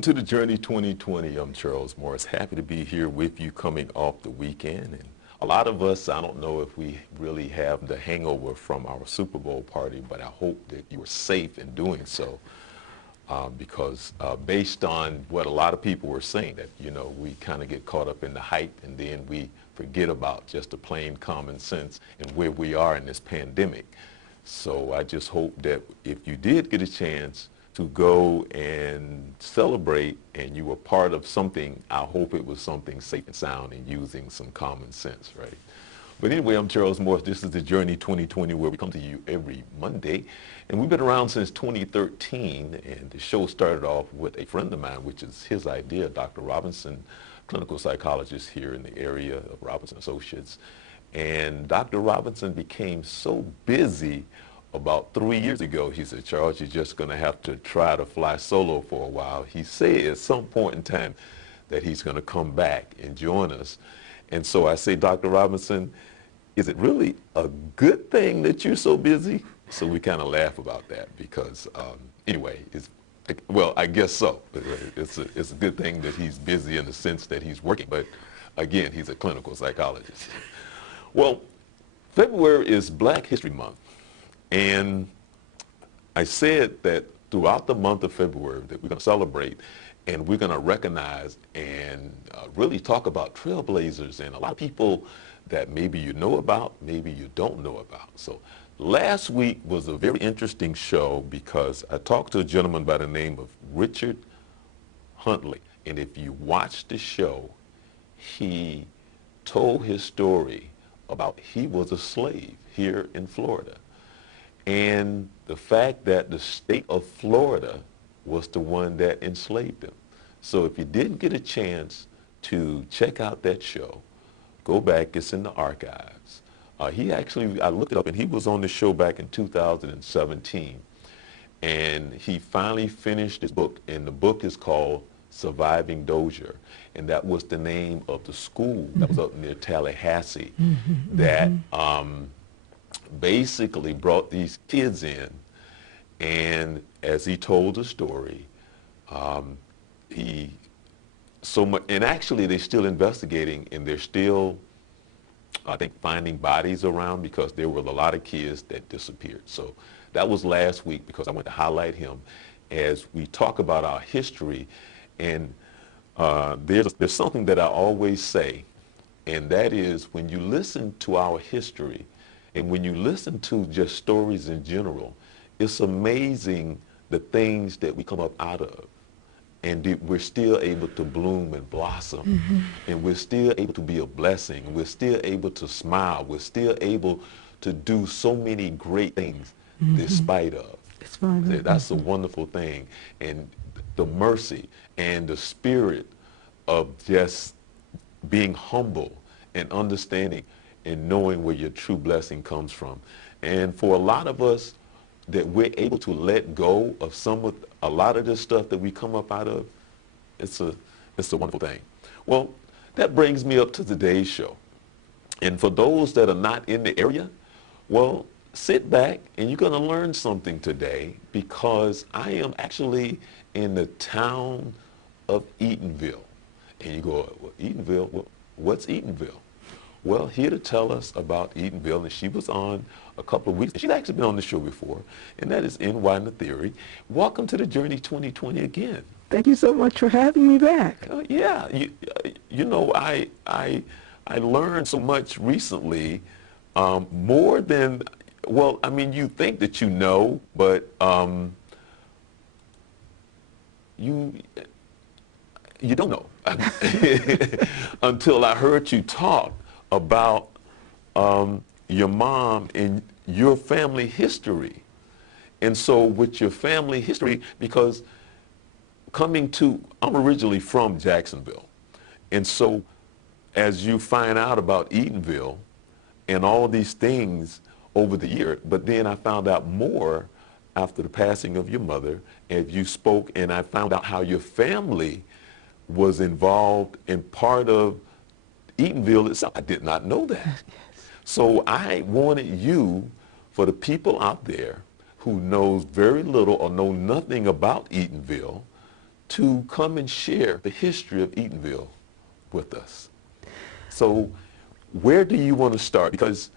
Welcome to the Journey 2020. I'm Charles Morris. Happy to be here with you coming off the weekend. And a lot of us, I don't know if we really have the hangover from our Super Bowl party, but I hope that you were safe in doing so because based on what a lot of people were saying, that, you know, we kind of get caught up in the hype and then we forget about just the plain common sense and where we are in this pandemic. So I just hope that if you did get a chance to go and celebrate and you were part of something, I hope it was something safe and sound and using some common sense, right? But anyway, I'm Charles Morris. This is the Journey 2020 where we come to you every Monday. And we've been around since 2013, and the show started off with a friend of mine, which is his idea, Dr. Robinson, clinical psychologist here in the area of Robinson Associates. And Dr. Robinson became so busy about 3 years ago. He said, Charles, you're just going to have to try to fly solo for a while. He said at some point in time that he's going to come back and join us. And so I say, Dr. Robinson, is it really a good thing that you're so busy? So we kind of laugh about that because anyway, well, I guess so. It's a good thing that he's busy in the sense that he's working. But again, he's a clinical psychologist. Well, February is Black History Month. And I said that throughout the month of February that we're going to celebrate and we're going to recognize and really talk about trailblazers and a lot of people that maybe you know about, maybe you don't know about. So last week was a very interesting show because I talked to a gentleman by the name of Richard Huntley. And if you watch the show, he told his story about he was a slave here in Florida. And the fact that the state of Florida was the one that enslaved him. So if you didn't get a chance to check out that show, go back, it's in the archives. I looked it up and he was on the show back in 2017. And he finally finished his book, and the book is called Surviving Dozier. And that was the name of the school that was up near Tallahassee that basically brought these kids in, and as he told the story, and actually they're still investigating and they're still, I think, finding bodies around because there were a lot of kids that disappeared. So that was last week because I want to highlight him as we talk about our history. And there's something that I always say, and that is when you listen to our history and when you listen to just stories in general, it's amazing the things that we come up out of. And we're still able to bloom and blossom. And we're still able to be a blessing. We're still able to smile. We're still able to do so many great things despite of. That's a wonderful thing. And the mercy and the spirit of just being humble and understanding and knowing where your true blessing comes from. And for a lot of us that we're able to let go of a lot of this stuff that we come up out of, it's a wonderful thing. Well, that brings me up to today's show. And for those that are not in the area, well, sit back and you're going to learn something today because I am actually in the town of Eatonville. And you go, well, Eatonville, well, what's Eatonville? Well, here to tell us about Eatonville, and she was on a couple of weeks. She's actually been on the show before, and that is NY Nathiri. Welcome to the Journey 2020 again. Thank you so much for having me back. Yeah, you know, I learned so much recently, more than, well, I mean, you think that you know, but you don't know until I heard you talk about your mom and your family history. And so with your family history, because I'm originally from Jacksonville. And so as you find out about Eatonville and all these things over the year, but then I found out more after the passing of your mother, and you spoke, and I found out how your family was involved in part of Eatonville itself. I did not know that. Yes. So I wanted you, for the people out there who knows very little or know nothing about Eatonville, to come and share the history of Eatonville with us. So where do you want to start? Because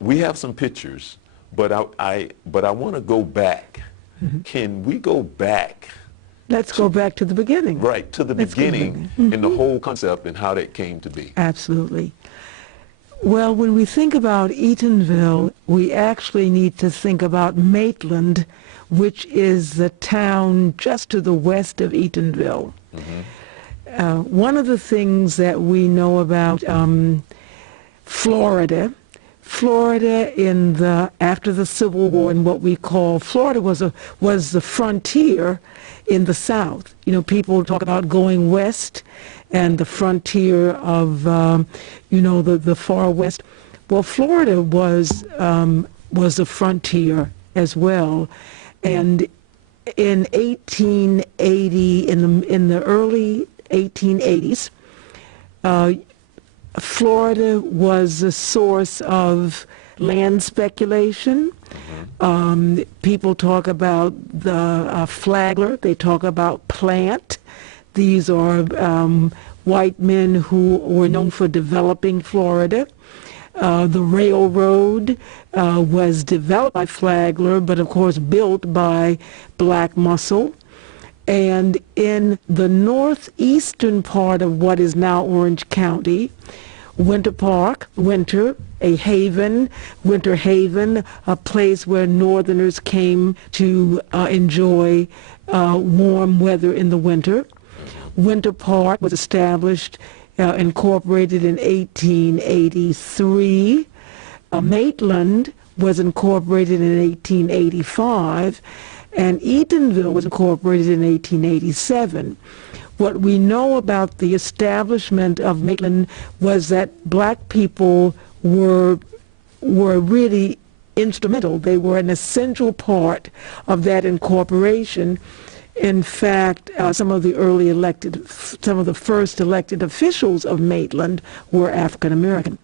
we have some pictures, but I want to go back. Mm-hmm. Can we go back? Let's go back to the beginning. Right, to the beginning and the whole concept and how that came to be. Absolutely. Well, when we think about Eatonville, we actually need to think about Maitland, which is the town just to the west of Eatonville. Mm-hmm. One of the things that we know about Florida after the Civil War, and what we call Florida was the frontier in the South. You know, people talk about going west and the frontier of the far west. Well, Florida was a frontier as well, and in 1880, in the early 1880s, Florida was a source of land speculation. Mm-hmm. People talk about the flagler. They talk about plant. These are white men who were known for developing Florida. The railroad was developed by Flagler, but of course built by black muscle. And in the northeastern part of what is now Orange County, Winter Haven, a place where Northerners came to enjoy warm weather in the winter. Winter Park was established, incorporated in 1883. Maitland was incorporated in 1885, and Eatonville was incorporated in 1887. What we know about the establishment of Maitland was that black people were really instrumental. They were an essential part of that incorporation. In fact, some of the first elected officials of Maitland were African American.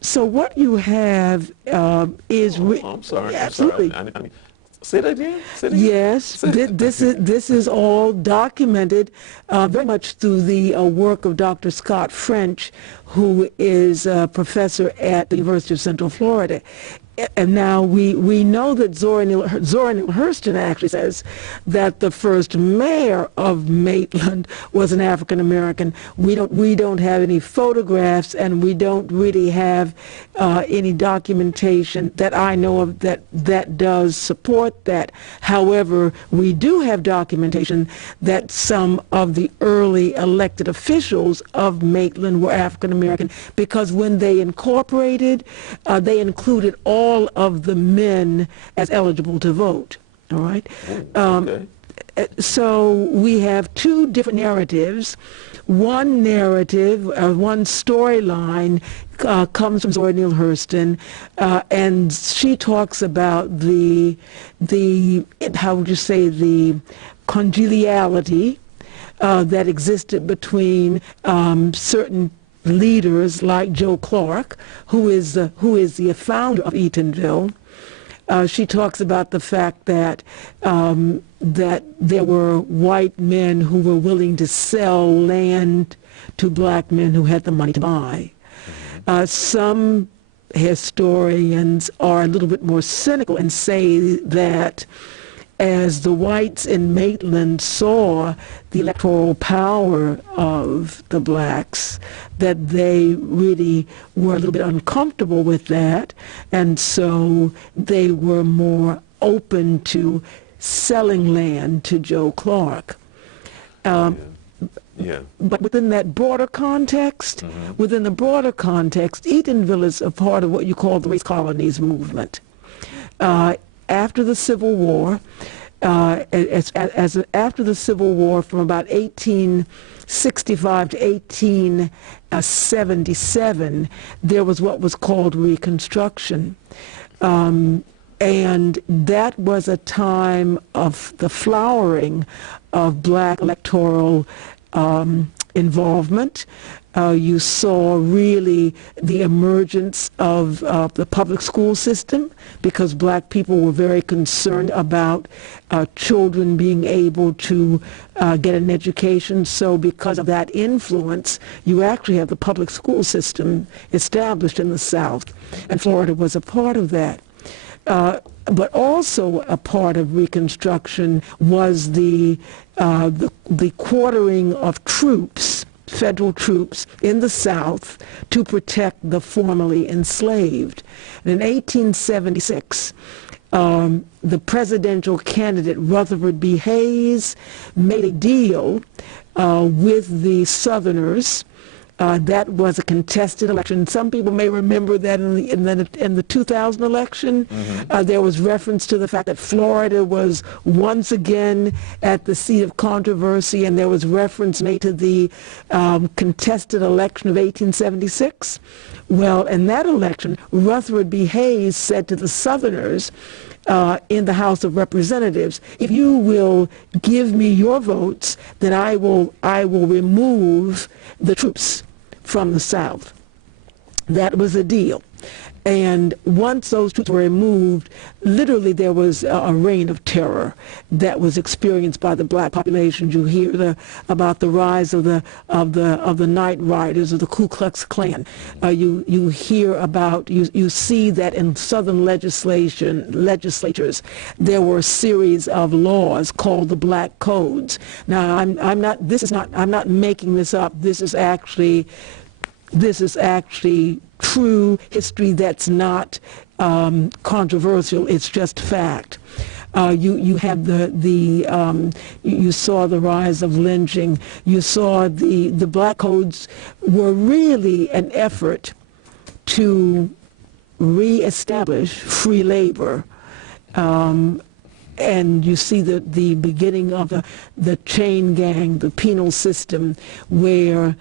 So what you have is... I'm sorry. Absolutely. I'm sorry. Say that again? Yes, this is all documented very much through the work of Dr. Scott French, who is a professor at the University of Central Florida. And now we know that Zora Neale Hurston actually says that the first mayor of Maitland was an African American. We don't have any photographs, and we don't really have any documentation that I know of that does support that. However, we do have documentation that some of the early elected officials of Maitland were African American, because when they incorporated, they included all of the men as eligible to vote. All right. Okay. So we have two different narratives. One narrative, one storyline comes from Zora Neale Hurston, and she talks about the how would you say, the congeality that existed between certain leaders like Joe Clark, who is the founder of Eatonville. She talks about the fact that there were white men who were willing to sell land to black men who had the money to buy. Some historians are a little bit more cynical and say that as the whites in Maitland saw the electoral power of the blacks, that they really were a little bit uncomfortable with that, and so they were more open to selling land to Joe Clark. But within that broader context, Eatonville is a part of what you call the race colonies movement. After the Civil War, after the Civil War, from about 1865 to 1877, there was what was called Reconstruction. And that was a time of the flowering of black electoral involvement. You saw really the emergence of the public school system, because black people were very concerned about children being able to get an education. So because of that influence, you actually have the public school system established in the South, and Florida was a part of that. But also a part of Reconstruction was the quartering of troops, federal troops, in the South to protect the formerly enslaved. And in 1876, the presidential candidate Rutherford B. Hayes made a deal with the Southerners. That was a contested election. Some people may remember that in the 2000 election, there was reference to the fact that Florida was once again at the seat of controversy, and there was reference made to the contested election of 1876. Well, in that election, Rutherford B. Hayes said to the Southerners in the House of Representatives, if you will give me your votes, then I will remove the troops from the South. That was a deal. And once those troops were removed, literally there was a reign of terror that was experienced by the black population. You hear about the rise of the Night Riders, of the Ku Klux Klan. You hear about, you see that in Southern legislatures there were a series of laws called the Black Codes. Now I'm not making this up. This is actually true history that's not controversial. It's just fact. You have you saw the rise of lynching. You saw the Black Codes were really an effort to reestablish free labor. And you see the beginning of the chain gang, the penal system, where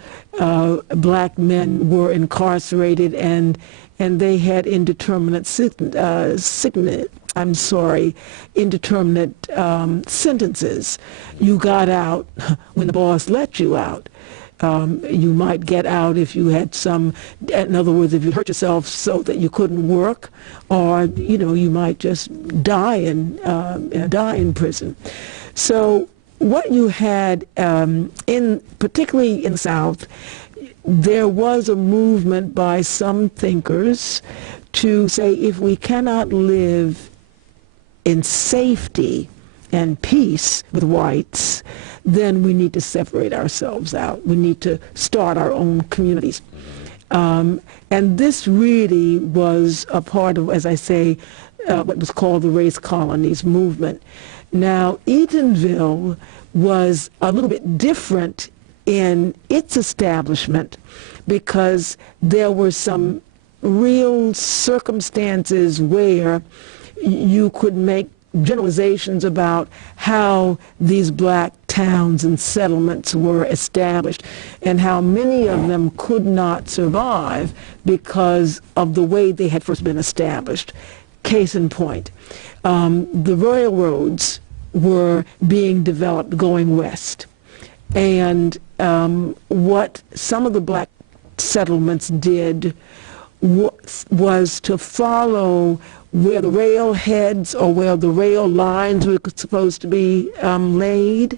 black men were incarcerated and they had indeterminate sentences. You got out when the boss let you out. You might get out if you had in other words, if you hurt yourself so that you couldn't work, or you might just die in prison. So what you had particularly in the South, there was a movement by some thinkers to say, if we cannot live in safety and peace with whites, then we need to separate ourselves out. We need to start our own communities. And this really was a part of, as I say, what was called the race colonies movement. Now, Eatonville was a little bit different in its establishment because there were some real circumstances where you could make generalizations about how these black towns and settlements were established and how many of them could not survive because of the way they had first been established. Case in point, the railroads were being developed going west, and what some of the black settlements did was to follow where the rail heads or where the rail lines were supposed to be laid.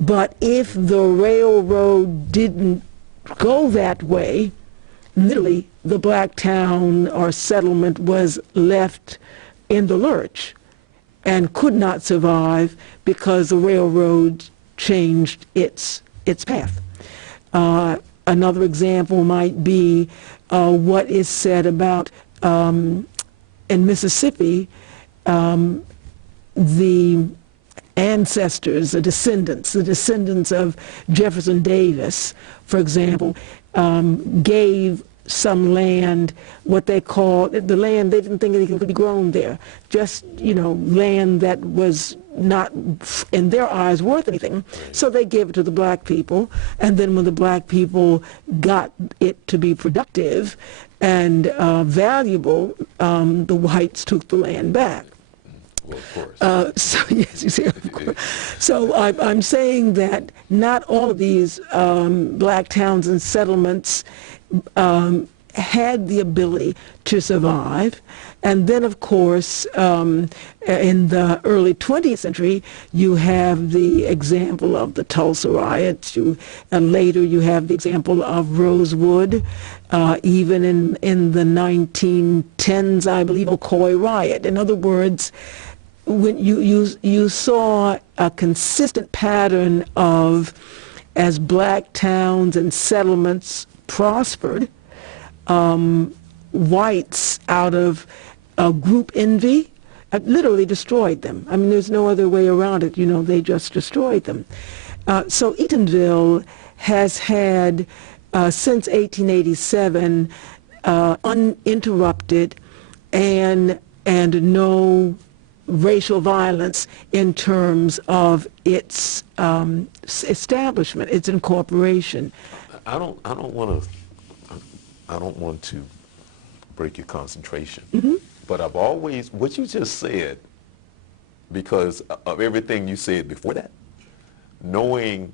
But if the railroad didn't go that way, literally the black town or settlement was left in the lurch and could not survive because the railroad changed its path. Another example might be what is said about in Mississippi, the ancestors, the descendants of Jefferson Davis, for example, gave some land, what they called the land, they didn't think anything could be grown there, just land that was not in their eyes worth anything, so they gave it to the black people. And then when the black people got it to be productive and valuable, the whites took the land back. Well, of course. So yes, you see, of course. So I'm saying that not all of these black towns and settlements had the ability to survive. And then, of course, in the early 20th century, you have the example of the Tulsa riots. And later you have the example of Rosewood. Even in the 1910s, I believe, Ocoee riot. In other words, when you saw a consistent pattern of, as black towns and settlements prospered, whites, out of group envy, literally destroyed them. I mean, there's no other way around it. You know, they just destroyed them. So Eatonville has had, since 1887, uninterrupted and no racial violence in terms of its establishment, its incorporation. I don't want to break your concentration. Mm-hmm. But I've always, what you just said, because of everything you said before that, knowing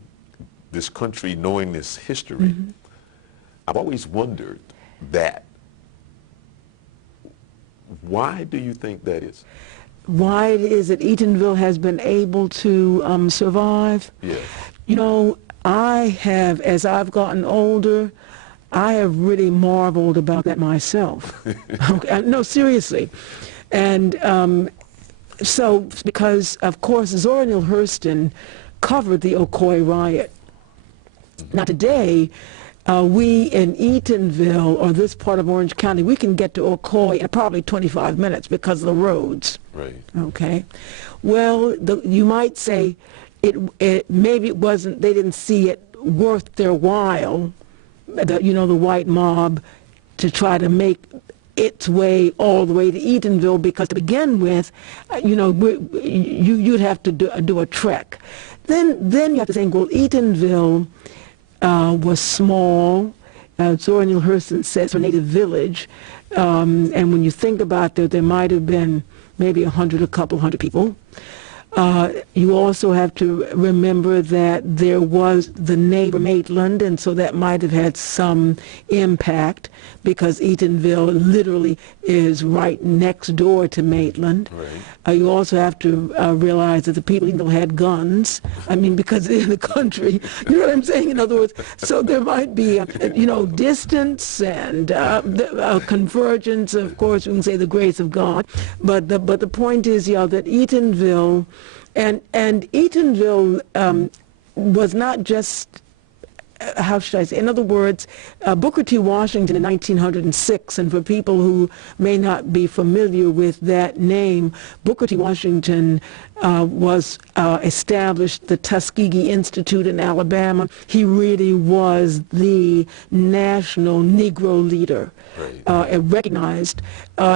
this country, knowing this history, mm-hmm. I've always wondered that. Why do you think that is? Why it is that Eatonville has been able to survive? Yes. You know, I have, as I've gotten older, I have really marveled about that myself. Okay, no, seriously. And so, because, of course, Zora Neale Hurston covered the Ocoee riot. Now, today, we in Eatonville, or this part of Orange County, we can get to Ocoee in probably 25 minutes because of the roads. Right. Okay. Well, you might say maybe it wasn't, they didn't see it worth their while, the white mob, to try to make its way all the way to Eatonville, because to begin with, you'd have to do a trek. Then you have to think, well, Eatonville was small. Zora Neale Hurston says her native village, and when you think about that, there might have been maybe a couple hundred people. You also have to remember that there was the neighbor Maitland, and so that might have had some impact, because Eatonville literally is right next door to Maitland. Right. You also have to realize that the people in Eatonville had guns. I mean, because in the country, you know what I'm saying? In other words, so there might be, distance and convergence. Of course, we can say the grace of God, but the point is, that Eatonville. And Eatonville was not just, how should I say, in other words, Booker T. Washington in 1906, and for people who may not be familiar with that name, Booker T. Washington established the Tuskegee Institute in Alabama. He really was the national Negro leader. Right. Recognized.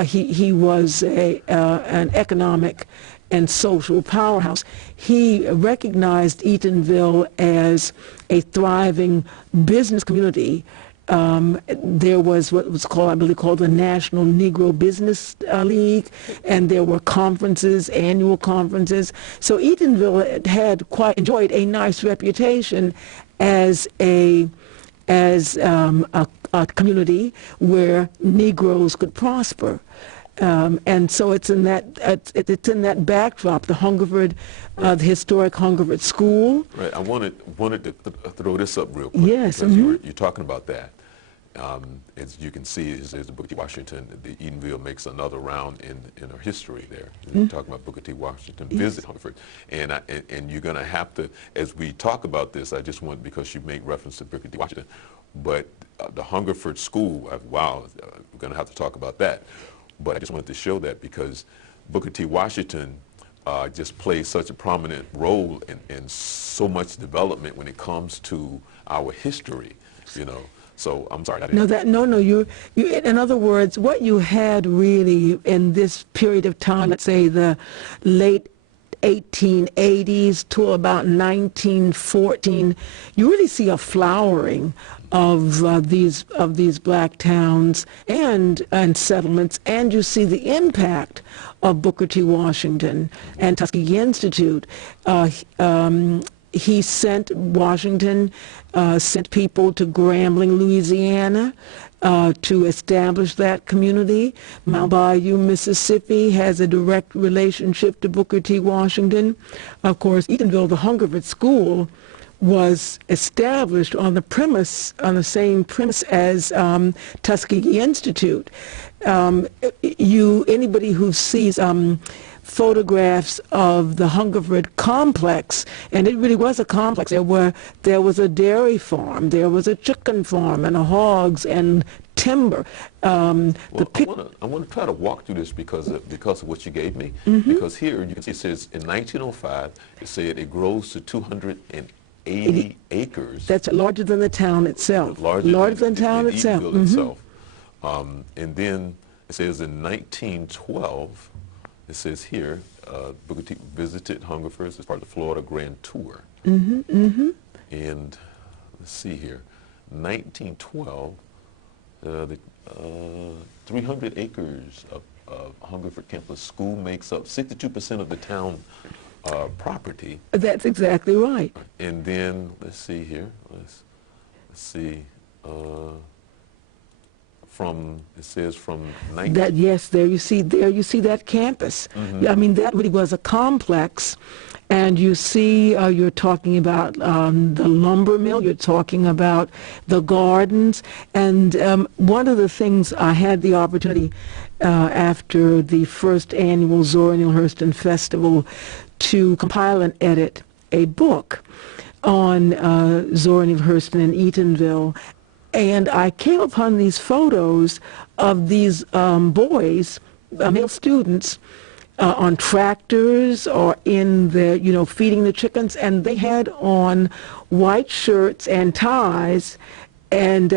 He was an economic and social powerhouse. He recognized Eatonville as a thriving business community. There was what was called, I believe, called the National Negro Business League, and there were conferences, annual conferences. So Eatonville had enjoyed a nice reputation as a community where Negroes could prosper. And so it's in that backdrop, the Hungerford, the historic Hungerford School. Right. I wanted to throw this up real quick. Yes. You're talking about that. As you can see, as the Booker T. Washington, the Eatonville makes another round in our history there. You're talking about Booker T. Washington visit Hungerford, and you're going to have to, as we talk about this, I just want, because you make reference to Booker T. Washington, but the Hungerford School, we're going to have to talk about that. But I just wanted to show that because Booker T. Washington just plays such a prominent role in so much development when it comes to our history, So I'm sorry. You. In other words, what you had really in this period of time, let's say the late 1880s to about 1914, you really see a flowering of these black towns and settlements, and you see the impact of Booker T. Washington and Tuskegee Institute. He sent Washington, sent people to Grambling, Louisiana, to establish that community. Mount Bayou, Mississippi has a direct relationship to Booker T. Washington. Of course, Eatonville, the Hungerford School, was established on the same premise as Tuskegee Institute. Anybody who sees photographs of the Hungerford complex, and it really was a complex. There was a dairy farm, there was a chicken farm, and hogs and timber. I want to try to walk through this because of what you gave me. Mm-hmm. Because here you can see it says in 1905 it said it grows to 280 acres. That's larger than the town itself. Larger than the town itself. Mm-hmm. itself. And then it says in 1912. It says here, Booker T visited Hungerford as part of the Florida Grand Tour. Mm-hmm, mm-hmm. And let's see here, 1912, 300 acres of Hungerford campus school makes up 62% of the town property. That's exactly right. And then let's see here, let's see. It says from 19... there you see that campus. Mm-hmm. I mean, that really was a complex. And you see, you're talking about the lumber mill, you're talking about the gardens. And one of the things I had the opportunity after the first annual Zora Neale Hurston Festival to compile and edit a book on Zora Neale Hurston in Eatonville. And I came upon these photos of these boys, male students, on tractors or in the, feeding the chickens, and they had on white shirts and ties, and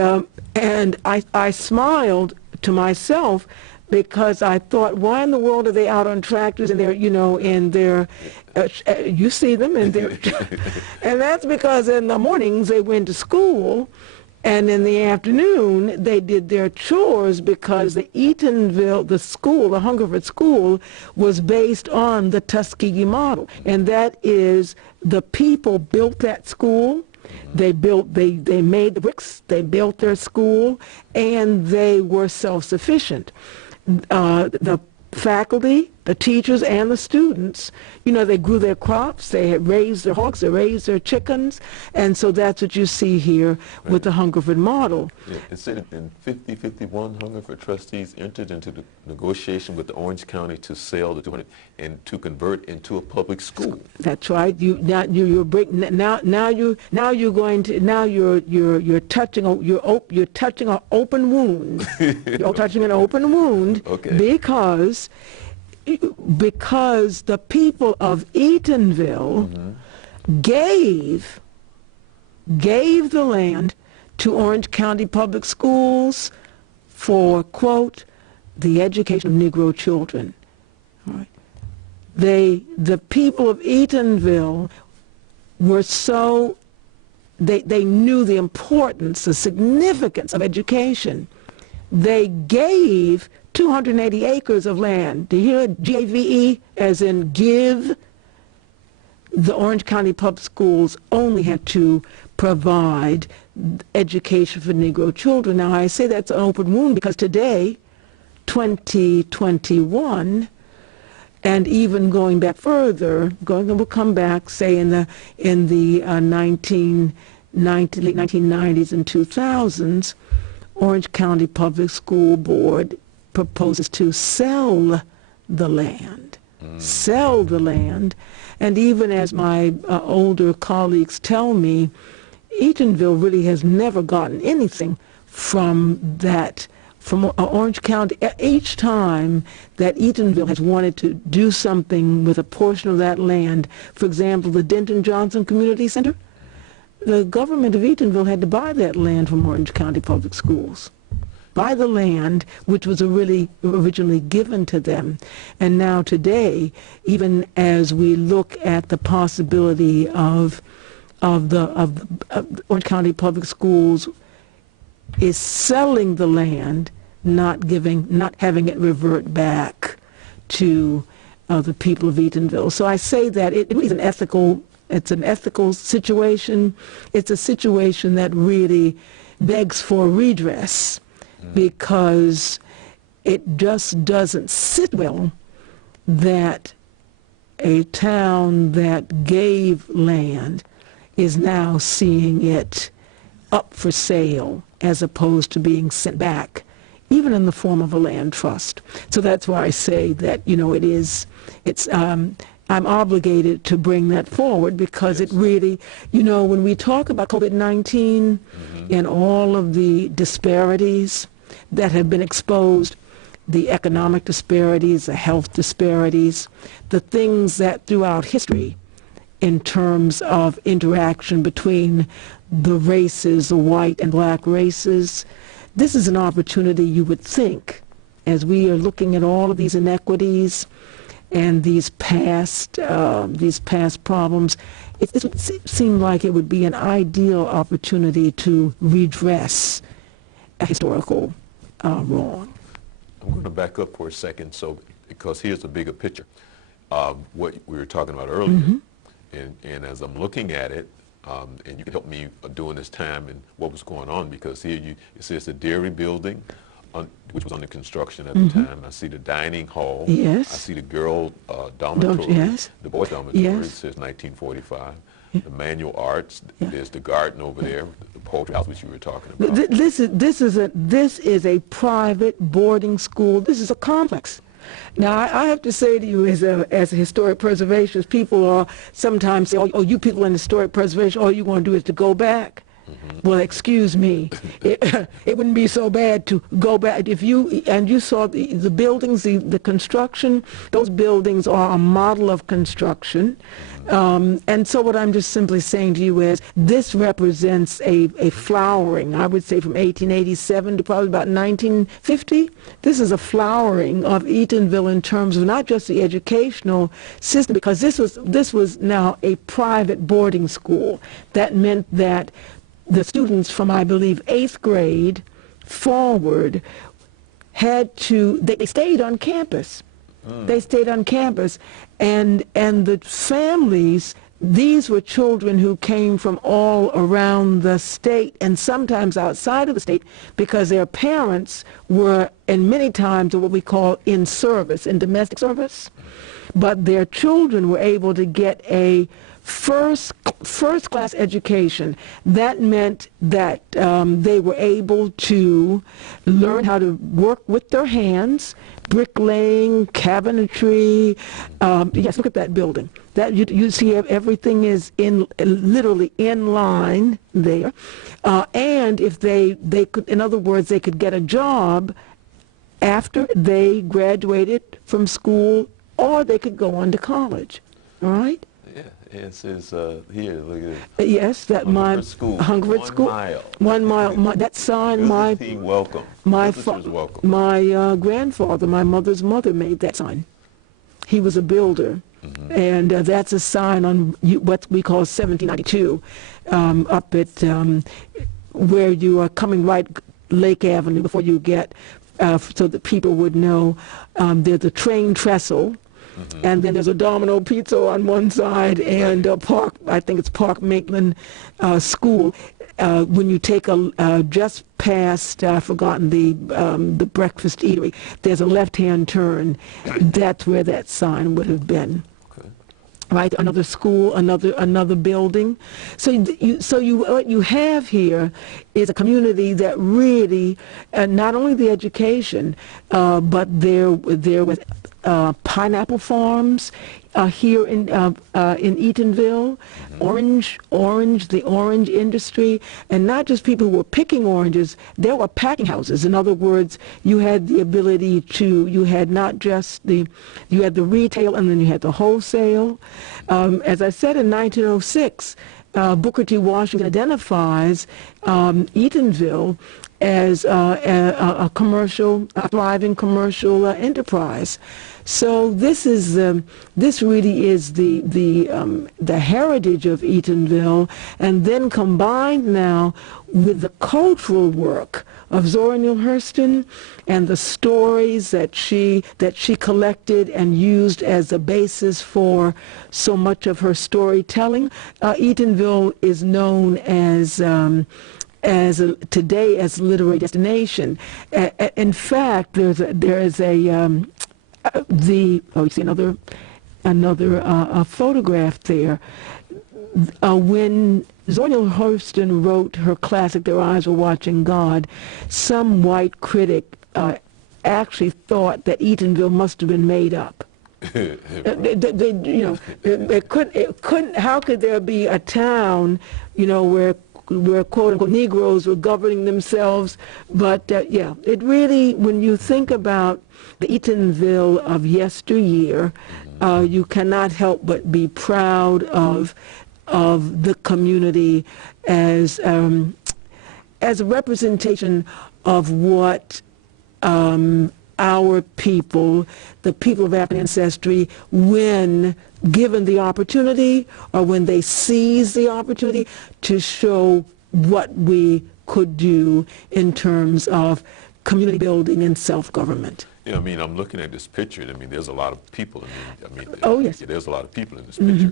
I smiled to myself because I thought, why in the world are they out on tractors and they're, in their, you see them in their, and that's because in the mornings they went to school. And in the afternoon, they did their chores because the Eatonville, the school, the Hungerford School, was based on the Tuskegee model. And that is, the people built that school. They made the bricks, they built their school, and they were self-sufficient. The faculty, the teachers, and the students, they grew their crops, they raised their hogs, they raised their chickens, and so that's what you see here with the Hungerford model. Yeah, it said in 5051, Hungerford trustees entered into the negotiation with the Orange County to sell the 200 and to convert into a public school. That's right. You're touching an open wound. You're touching an open wound. Okay. Because the people of Eatonville mm-hmm. gave the land to Orange County Public Schools for, quote, the education of Negro children. All right. The people of Eatonville were they knew the importance, the significance of education. They gave 280 acres of land. Do you hear G-A-V-E, as in give? The Orange County Public Schools only had to provide education for Negro children. Now, I say that's an open wound because today, 2021, and even going back further, we'll come back, say in the late 1990s and 2000s, Orange County Public School Board proposes to sell the land. Sell the land. And even as my older colleagues tell me, Eatonville really has never gotten anything from Orange County. Each time that Eatonville has wanted to do something with a portion of that land, for example, the Denton Johnson Community Center, the government of Eatonville had to buy that land from Orange County Public Schools. buy the land which was originally given to them. And now today, even as we look at the possibility of Orange County Public Schools is selling the land, not having it revert back to the people of Eatonville. So I say that it is it's an ethical situation. It's a situation that really begs for redress because it just doesn't sit well that a town that gave land is now seeing it up for sale as opposed to being sent back, even in the form of a land trust. So that's why I say that, I'm obligated to bring that forward because it really, when we talk about COVID-19 and all of the disparities that have been exposed, the economic disparities, the health disparities, the things that throughout history in terms of interaction between the races, the white and black races, this is an opportunity, you would think, as we are looking at all of these inequities and these past problems, it would seem like it would be an ideal opportunity to redress a historical wrong. I'm going to back up for a second, because here's the bigger picture of what we were talking about earlier. And as I'm looking at it, and you can help me during this time and what was going on, because here it says the dairy building, which was under construction at the time. I see the dining hall. Yes. I see the girl dormitory. Yes. The boys dormitory. Yes. It says 1945. The manual arts. There's the garden over there. The poetry house, which you were talking about. This is a private boarding school. This is a complex. Now, I have to say to you, as a historic preservationist, people are sometimes say, oh, you people in historic preservation, all you want to do is to go back. Well, excuse me, it wouldn't be so bad to go back. If you saw the buildings, the construction, those buildings are a model of construction. And so what I'm just simply saying to you is this represents a flowering, I would say from 1887 to probably about 1950. This is a flowering of Eatonville in terms of not just the educational system, because this was now a private boarding school. That meant that the students from, I believe, 8th grade forward they stayed on campus. They stayed on campus, and the families, these were children who came from all around the state and sometimes outside of the state, because their parents were, and many times, what we call in service, in domestic service. But their children were able to get a first class education. That meant that they were able to learn how to work with their hands, bricklaying, cabinetry. Yes, look at that building. That you see everything is literally in line there. And if they could, in other words, they could get a job after they graduated from school, or they could go on to college. All right? Yeah, it says here, look at it. Yes, that Hungerford School. Hungerford School. 1 mile. 1 mile. That sign, welcome. Welcome. My grandfather, my mother's mother, made that sign. He was a builder, and that's a sign on what we call 1792, up at where you are coming right Lake Avenue before you get, so that people would know. There's a train trestle. And then there's a Domino Pizza on one side, and I think it's Park Maitland School. When you take just past, I've forgotten the breakfast eatery, there's a left-hand turn. That's where that sign would have been. Okay. Right, another school, another building. So what you have here is a community that really, not only the education, but there was pineapple farms here in Eatonville, the orange industry, and not just people who were picking oranges, there were packing houses. In other words, you had the ability you had not just you had the retail, and then you had the wholesale. As I said, in 1906, Booker T. Washington identifies Eatonville as a commercial, a thriving commercial enterprise. So this is this really is the heritage of Eatonville, and then combined now with the cultural work of Zora Neale Hurston and the stories that she collected and used as a basis for so much of her storytelling. Eatonville is known as today as a literary destination. In fact, you see another photograph there. When Zora Neale Hurston wrote her classic, Their Eyes Were Watching God, some white critic actually thought that Eatonville must have been made up. It couldn't. How could there be a town, where quote unquote Negroes were governing themselves? But yeah, it really, when you think about the Eatonville of yesteryear, you cannot help but be proud of the community as a representation of what our people, the people of African ancestry, when given the opportunity or when they seize the opportunity to show what we could do in terms of community building and self-government. Yeah, I'm looking at this picture, and there's a lot of people. Oh, yes. There's a lot of people in this picture.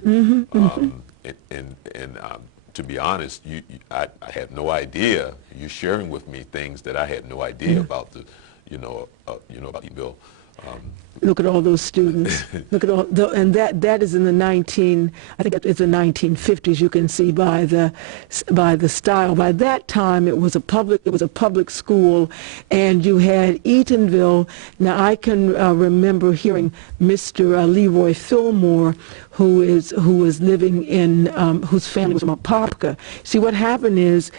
To be honest, I had no idea. You're sharing with me things that I had no idea about about Eatonville. Look at all those students. Look at all, and that is in the I think it's the 1950s. You can see by the style. By that time, it was a public school, and you had Eatonville. Now I can remember hearing Mr. Leroy Fillmore, who was living in whose family was from Apopka. See, what happened is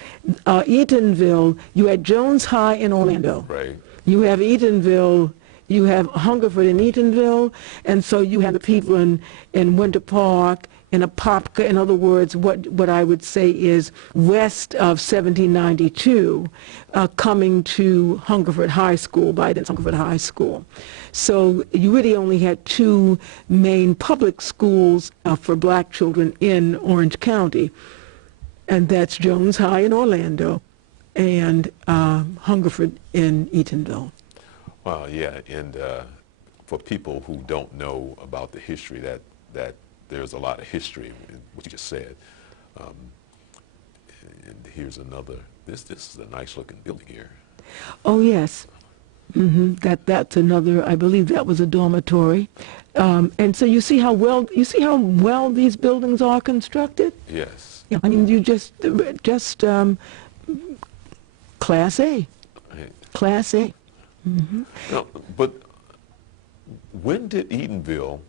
Eatonville. You had Jones High in Orlando. Right. You have Eatonville. You have Hungerford in Eatonville, and so you have the people in Winter Park, in Apopka. In other words, what I would say is west of 1792, coming to Hungerford High School, Biden's Hungerford High School. So you really only had two main public schools for black children in Orange County, and that's Jones High in Orlando and Hungerford in Eatonville. Well, yeah, and for people who don't know about the history, that there's a lot of history in what you just said. And here's another. This is a nice looking building here. Oh yes, that's another. I believe that was a dormitory. And so you see how well these buildings are constructed. Yes. Yeah, you just Class A. Right. Class A. Now, but when did Eatonville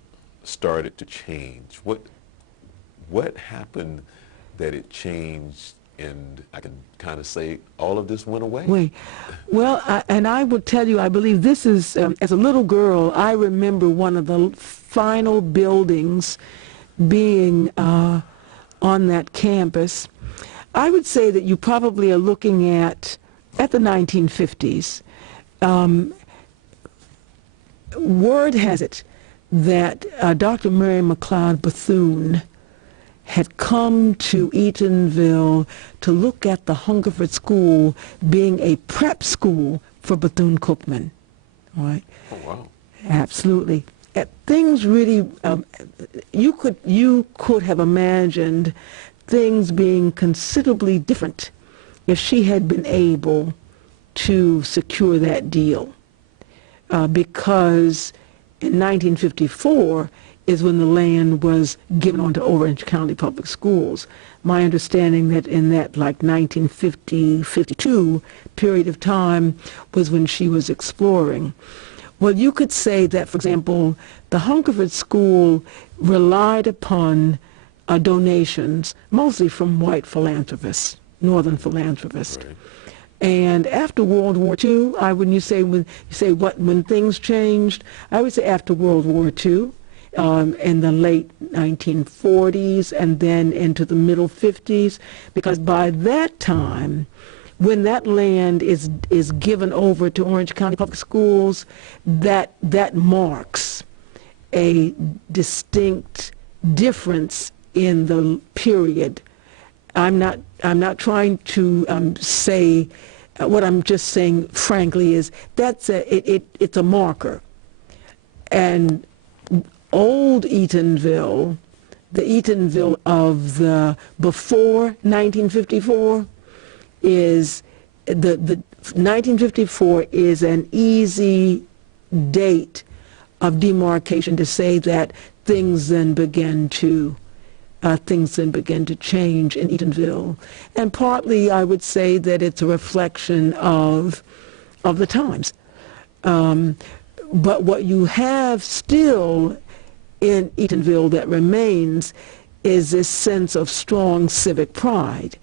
started to change? What happened that it changed, and I can kind of say all of this went away? Well, and I will tell you, I believe this is, as a little girl, I remember one of the final buildings being on that campus. I would say that you probably are looking at the 1950s. Word has it that Dr. Mary McLeod Bethune had come to Eatonville to look at the Hungerford School being a prep school for Bethune-Cookman. All right? Oh, wow. Absolutely. Things really, you could have imagined things being considerably different if she had been able to secure that deal, because in 1954 is when the land was given on to Orange County Public Schools. My understanding that in that 1950-52 period of time was when she was exploring. Well, you could say that, for example, the Hungerford School relied upon donations, mostly from white philanthropists, northern philanthropists. Right. And after World War II, when things changed, I would say after World War II, in the late 1940s and then into the middle 50s, because by that time, when that land is given over to Orange County Public Schools, that marks a distinct difference in the period. I'm not trying to say what I'm just saying. Frankly, is it's a marker. And old Eatonville, the Eatonville of the before 1954, is the 1954 is an easy date of demarcation to say that things then began to change in Eatonville. And partly I would say that it's a reflection of the times. But what you have still in Eatonville that remains is this sense of strong civic pride.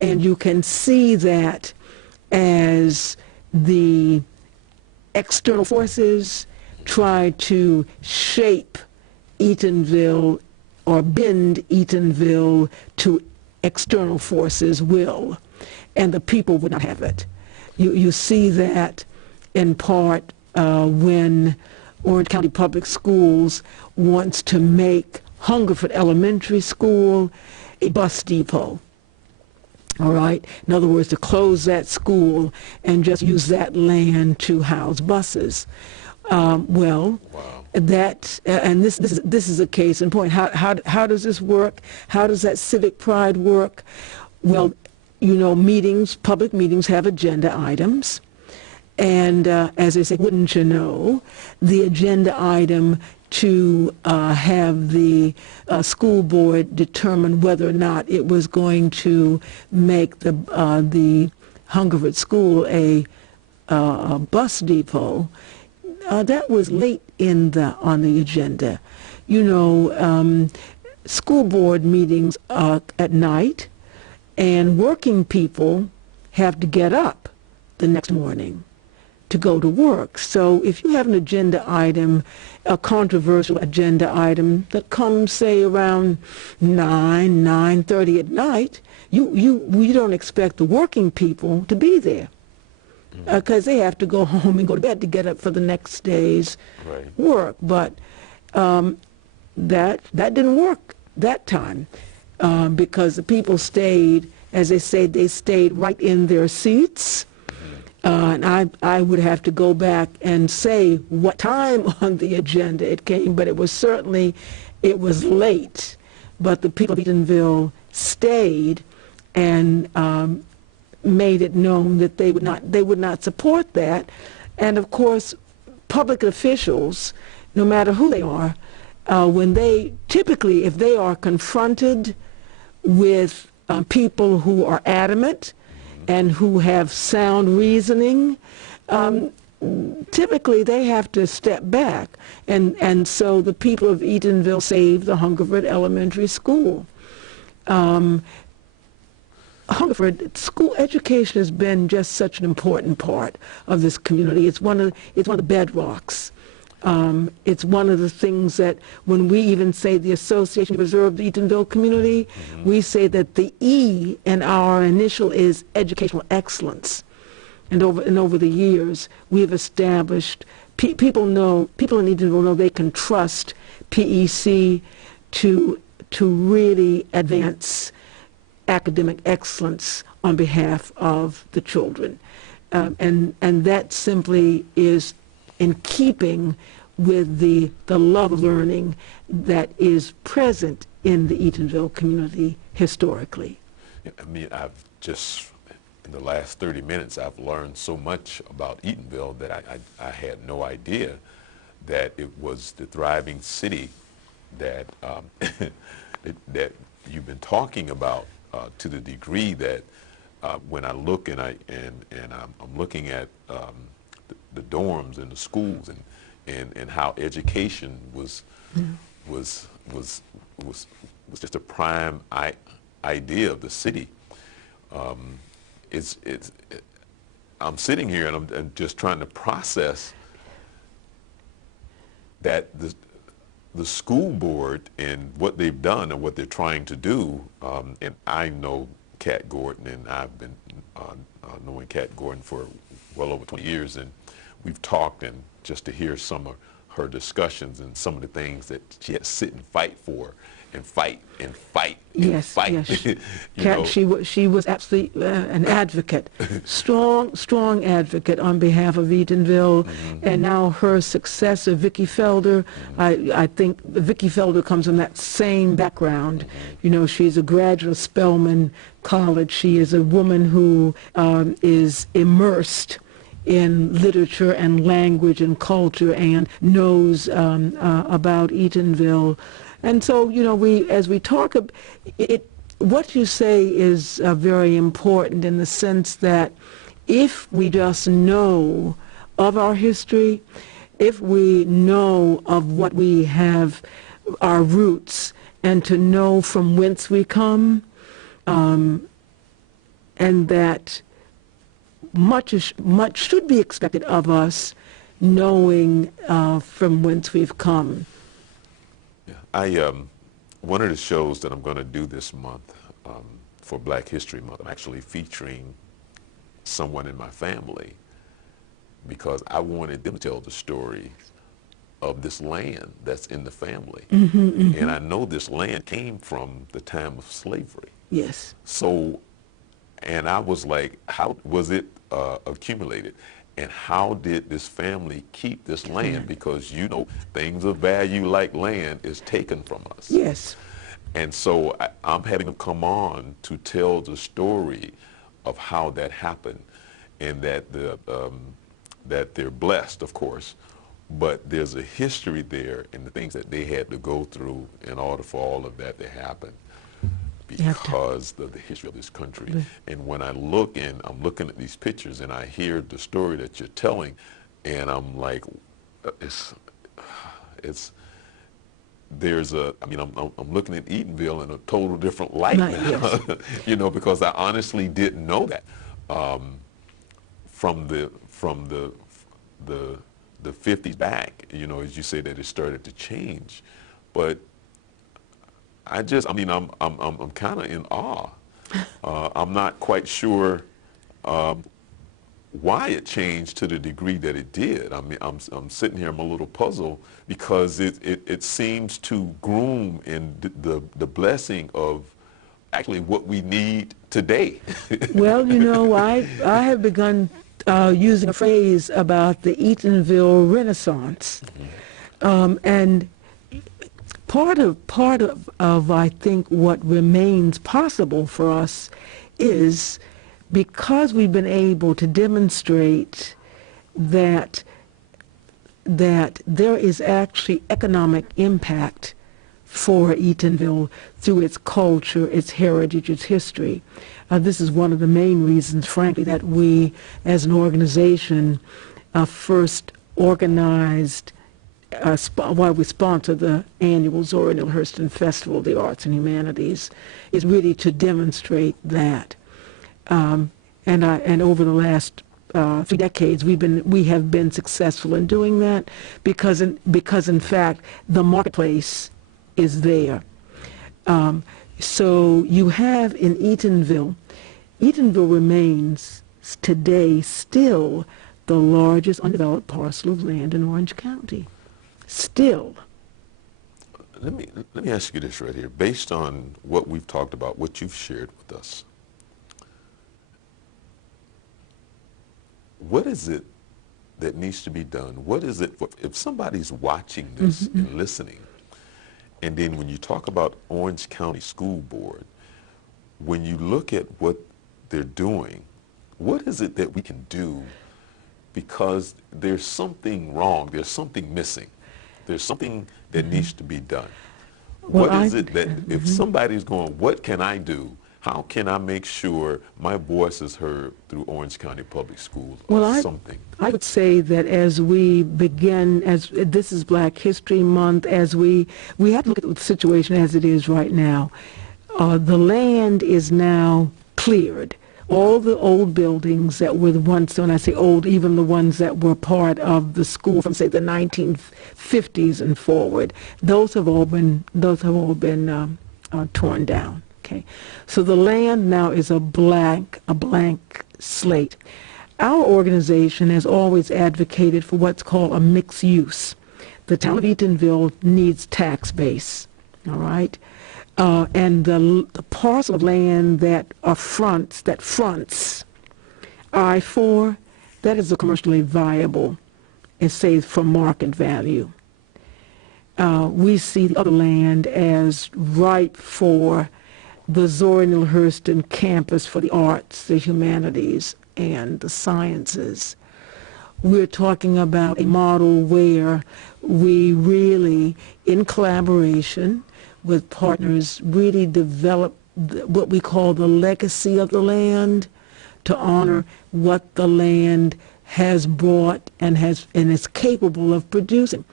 And you can see that as the external forces try to shape Eatonville or bend Eatonville to external forces' will, and the people would not have it. You see that in part when Orange County Public Schools wants to make Hungerford Elementary School a bus depot. All right. In other words, to close that school and just use that land to house buses. Well, wow. That and this is a case in point. How does this work? How does that civic pride work? Well, you know, public meetings have agenda items, and as they say, wouldn't you know, the agenda item to have the school board determine whether or not it was going to make the Hungerford School a bus depot. That was late on the agenda. You know, school board meetings at night, and working people have to get up the next morning to go to work. So if you have an agenda item, a controversial agenda item that comes, say, around 9:30 at night, we don't expect the working people to be there, because they have to go home and go to bed to get up for the next day's work. But that didn't work that time, because the people stayed, as they say, they stayed right in their seats. And I would have to go back and say what time on the agenda it came, but it was late. But the people of Eatonville stayed and made it known that they would not support that. And of course, public officials, no matter who they are, if they are confronted with people who are adamant and who have sound reasoning, typically they have to step back. And so the people of Eatonville saved the Hungerford Elementary School. Hungerford school education has been just such an important part of this community. It's one of the bedrocks. It's one of the things that when we even say the Association to Preserve the Eatonville Community, we say that the E in our initial is educational excellence. And over the years, we have established, people in Eatonville know they can trust PEC to really advance academic excellence on behalf of the children. And that simply is in keeping with the love of learning that is present in the Eatonville community historically. I mean, in the last 30 minutes, I've learned so much about Eatonville that I had no idea that it was the thriving city that that you've been talking about, to the degree that when I look and I'm looking at the dorms and the schools and how education was just a prime idea of the city. I'm sitting here and I'm just trying to process that the school board and what they've done and what they're trying to do, and I know Kat Gordon, and I've been knowing Kat Gordon for well over 20 years, and we've talked, and just to hear some of her discussions and some of the things that she had to sit and fight for, and fight and fight and Yes, fight. yes. You Kat, know. she was absolutely an advocate, strong advocate on behalf of Eatonville, and now her successor, Vicki Felder. I think Vicki Felder comes from that same background. You know, she's a graduate of Spelman College. She is a woman who is immersed in literature and language and culture and knows about Eatonville. And so, you know, as we talk, what you say is very important in the sense that if we just know of our history, if we know of what we have, our roots, and to know from whence we come, and that much should be expected of us, knowing from whence we've come. Yeah, one of the shows that I'm going to do this month for Black History Month, I'm actually featuring someone in my family because I wanted them to tell the story of this land that's in the family. And I know this land came from the time of slavery. Yes. So, and I was like, how was it accumulated? And how did this family keep this land? Because, you know, things of value like land is taken from us. Yes. And so I'm having them come on to tell the story of how that happened, and that that they're blessed, of course, but there's a history there and the things that they had to go through in order for all of that to happen, because of the history of this country. And when I look, and I'm looking at these pictures and I hear the story that you're telling, and I'm like, there's a, I mean, I'm looking at Eatonville in a total different light now, Yes. you know, because I honestly didn't know that from the 50s back, you know, as you say, that it started to change. But I mean, I'm kind of in awe. I'm not quite sure why it changed to the degree that it did. I mean, I'm sitting here, I'm a little puzzled, because it seems to groom in the blessing of actually what we need today. Well, you know, I have begun using a phrase about the Eatonville Renaissance, and part of I think what remains possible for us is because we've been able to demonstrate that there is actually economic impact for Eatonville through its culture, its heritage, its history. This is one of the main reasons, frankly, that we as an organization first organized why we sponsor the annual Zora Neale Hurston Festival of the Arts and Humanities, is really to demonstrate that. And over the last 3 decades, we have been successful in doing that because in fact the marketplace is there. So you have in Eatonville remains today still the largest undeveloped parcel of land in Orange County. Still. Let me ask you this right here. Based on what we've talked about, what you've shared with us, what is it that needs to be done? What is it, if somebody's watching this and listening, and then when you talk about Orange County School Board, when you look at what they're doing, what is it that we can do? Because there's something wrong, there's something missing. There's something that needs to be done. Well, what is it that, if somebody's going, what can I do? How can I make sure my voice is heard through Orange County Public Schools or something? I would say that as we begin, as this is Black History Month, as we have to look at the situation as it is right now. The land is now cleared. all the old buildings that were the ones, when I say old, even the ones that were part of the school from, say, the 1950s and forward, those have all been torn down. Okay, so the land now is a blank slate. Our organization has always advocated for what's called a mixed use. The town of Eatonville needs tax base, all right? And the parcel of land that fronts I-4, that is a commercially viable, it says for market value. We see the other land as ripe for the Zora Neale Hurston campus for the arts, the humanities, and the sciences. We're talking about a model where we really, in collaboration with partners, really develop what we call the legacy of the land, to honor what the land has brought and is capable of producing.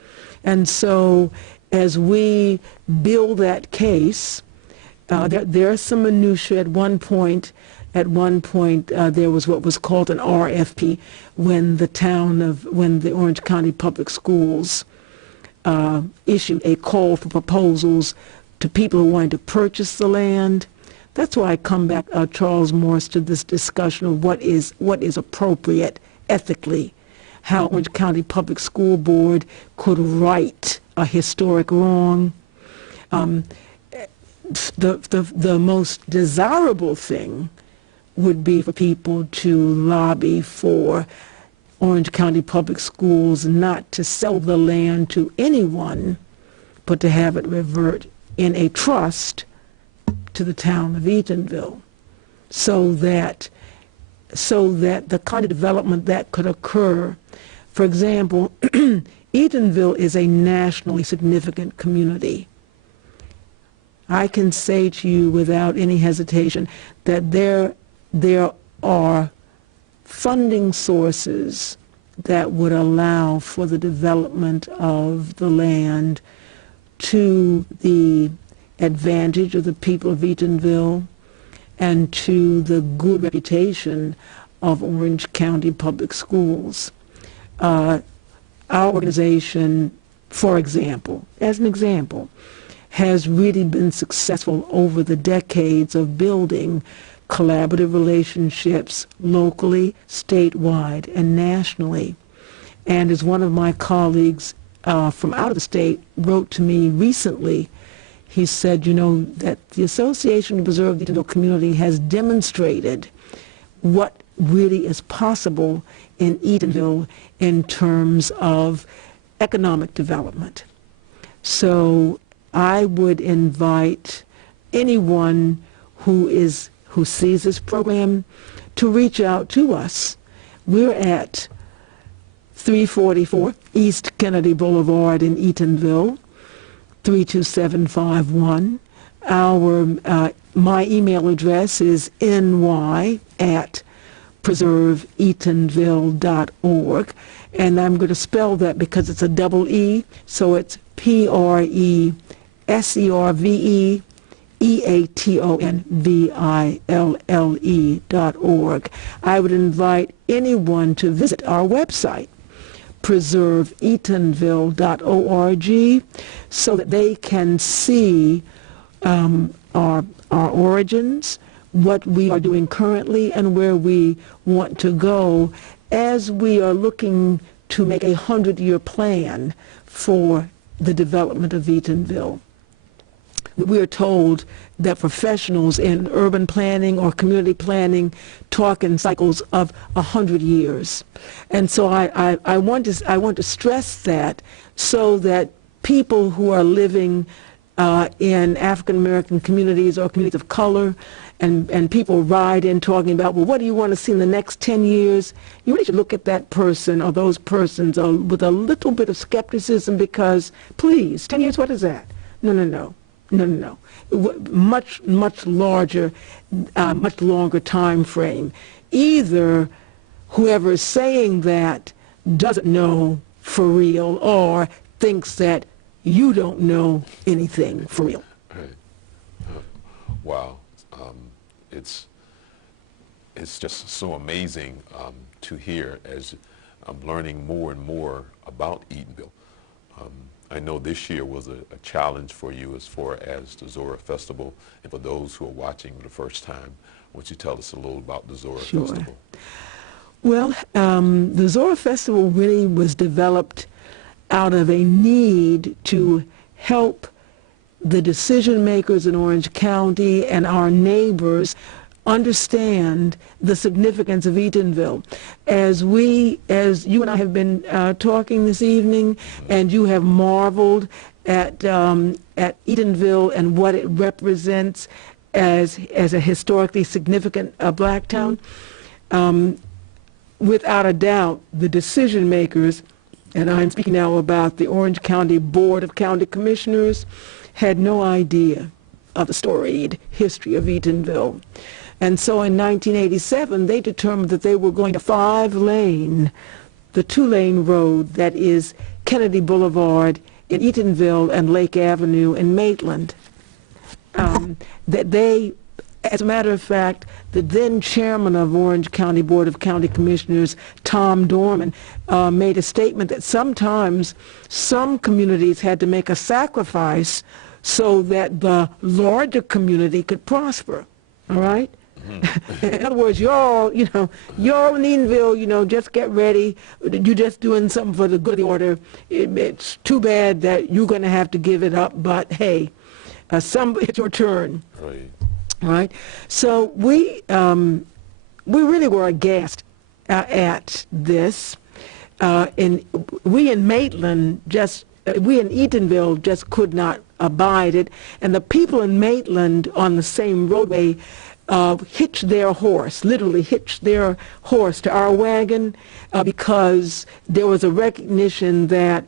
And so as we build that case, there are some minutiae. At one point, there was what was called an RFP when the Orange County Public Schools issued a call for proposals to people who wanted to purchase the land. That's why I come back, Charles Morris, to this discussion of what is appropriate ethically, how Orange County Public School Board could right a historic wrong. The most desirable thing would be for people to lobby for Orange County Public Schools not to sell the land to anyone, but to have it revert in a trust to the town of Eatonville, so that the kind of development that could occur. For example, Eatonville is a nationally significant community. I can say to you without any hesitation that there are funding sources that would allow for the development of the land to the advantage of the people of Eatonville and to the good reputation of Orange County Public Schools. Our organization, for example, as an example, has really been successful over the decades of building collaborative relationships locally, statewide, and nationally. And as one of my colleagues from out of the state wrote to me recently, he said, you know, that the Association to Preserve the Eatonville Community has demonstrated what really is possible in Eatonville in terms of economic development. So I would invite anyone who sees this program to reach out to us. We're at 344 East Kennedy Boulevard in Eatonville, 32751. My email address is ny@preserveeatonville.org, and I'm going to spell that because it's a double E, so it's PRESERVEEATONVILLE.org. I would invite anyone to visit our website, preserveeatonville.org, so that they can see our origins, what we are doing currently, and where we want to go as we are looking to make a 100-year plan for the development of Eatonville. We are told that professionals in urban planning or community planning talk in cycles of 100 years. And so I want to stress that, so that people who are living in African American communities or communities of color, and people ride in talking about, well, what do you want to see in the next 10 years? You really should look at that person or those persons with a little bit of skepticism, because, please, 10 years, what is that? No. Much larger, much longer time frame. Either whoever is saying that doesn't know for real, or thinks that you don't know anything for real. Right. Wow. it's just so amazing to hear as I'm learning more and more about Eatonville. I know this year was a challenge for you as far as the Zora Festival, and for those who are watching for the first time, won't you tell us a little about the Zora Festival? Well, the Zora Festival really was developed out of a need to help the decision makers in Orange County and our neighbors understand the significance of Eatonville. As you and I have been talking this evening, and you have marveled at Eatonville and what it represents as a historically significant black town, without a doubt, the decision makers, and I'm speaking now about the Orange County Board of County Commissioners, had no idea of the storied history of Eatonville. And so in 1987, they determined that they were going to 5-lane, the 2-lane road that is Kennedy Boulevard in Eatonville and Lake Avenue in Maitland. That they, as a matter of fact, the then chairman of Orange County Board of County Commissioners, Tom Dorman, made a statement that sometimes some communities had to make a sacrifice so that the larger community could prosper. All right? In other words, y'all in Eatonville, just get ready. You're just doing something for the good of the order. It's too bad that you're going to have to give it up, but hey, it's your turn. Right. Right? So we really were aghast at this. We in Maitland we in Eatonville just could not abide it, and the people in Maitland on the same roadway literally hitched their horse to our wagon because there was a recognition that